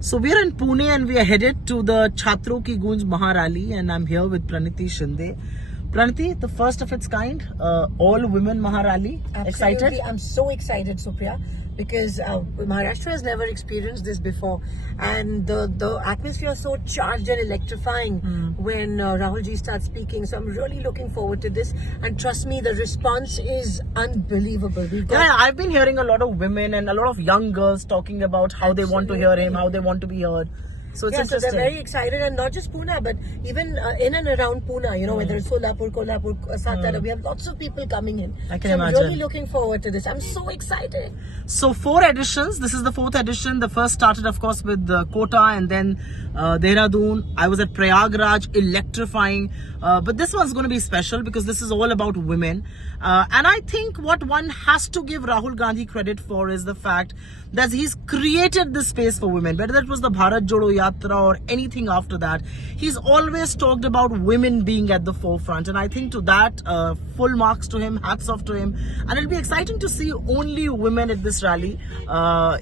So we're in Pune and we are headed to the Chhatro Ki Gunj Maharali, and I'm here with Praniti Shinde. Praniti, the first of its kind, all women Maharali. Absolutely. Excited? I'm so excited, Supriya, because Maharashtra has never experienced this before, and the atmosphere is so charged and electrifying when Rahul ji starts speaking. So I'm really looking forward to this, and trust me, the response is unbelievable. Yeah, I've been hearing a lot of women and a lot of young girls talking about how they want to hear him, how they want to be heard. So it's interesting. So they're very excited, and not just Pune, but even in and around Pune, whether it's Solapur, Kolhapur, Satara, we have lots of people coming in. I can so imagine. I'm really looking forward to this. I'm so excited. So 4 editions. This is the 4th edition. The first started, of course, with Kota and then Dehradun. I was at Prayagraj, electrifying. But this one's going to be special because this is all about women. And I think what one has to give Rahul Gandhi credit for is the fact that he's created this space for women. Whether it was the Bharat Jodo Yatra or anything after that, he's always talked about women being at the forefront. And I think to that, full marks to him, hats off to him. And it'll be exciting to see only women at this rally.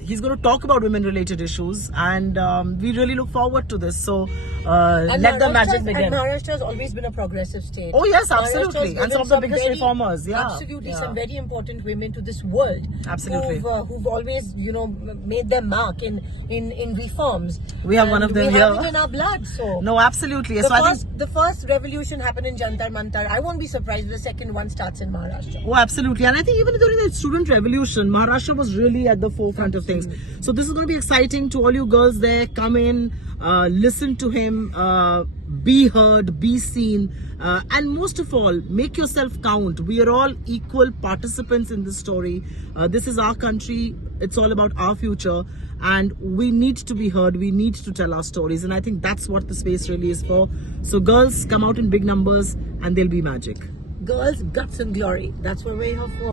He's going to talk about women-related issues, and we really look forward to this. So let the magic begin. And Maharashtra has always been a progressive state. Oh yes, absolutely. And some of the biggest reformers. Yeah, absolutely. Some very important women to this world. Absolutely. Who've always, made their mark in reforms. We have one of them we here. We have it in our blood. So no, absolutely. The first revolution happened in Jantar Mantar. I won't be surprised if the second one starts in Maharashtra. Oh, absolutely. And I think even during the student revolution, Maharashtra was really at the forefront of things. So this is going to be exciting to all you girls there. Come in, listen to him, be heard, be seen, and most of all, make yourself count. We are all equal participants in this story. This is our country. It's all about our future, and we need to be heard. We need to tell our stories, and I think that's what the space really is for. So girls, come out in big numbers and there'll be magic. Girls, guts and glory. That's what we're here for.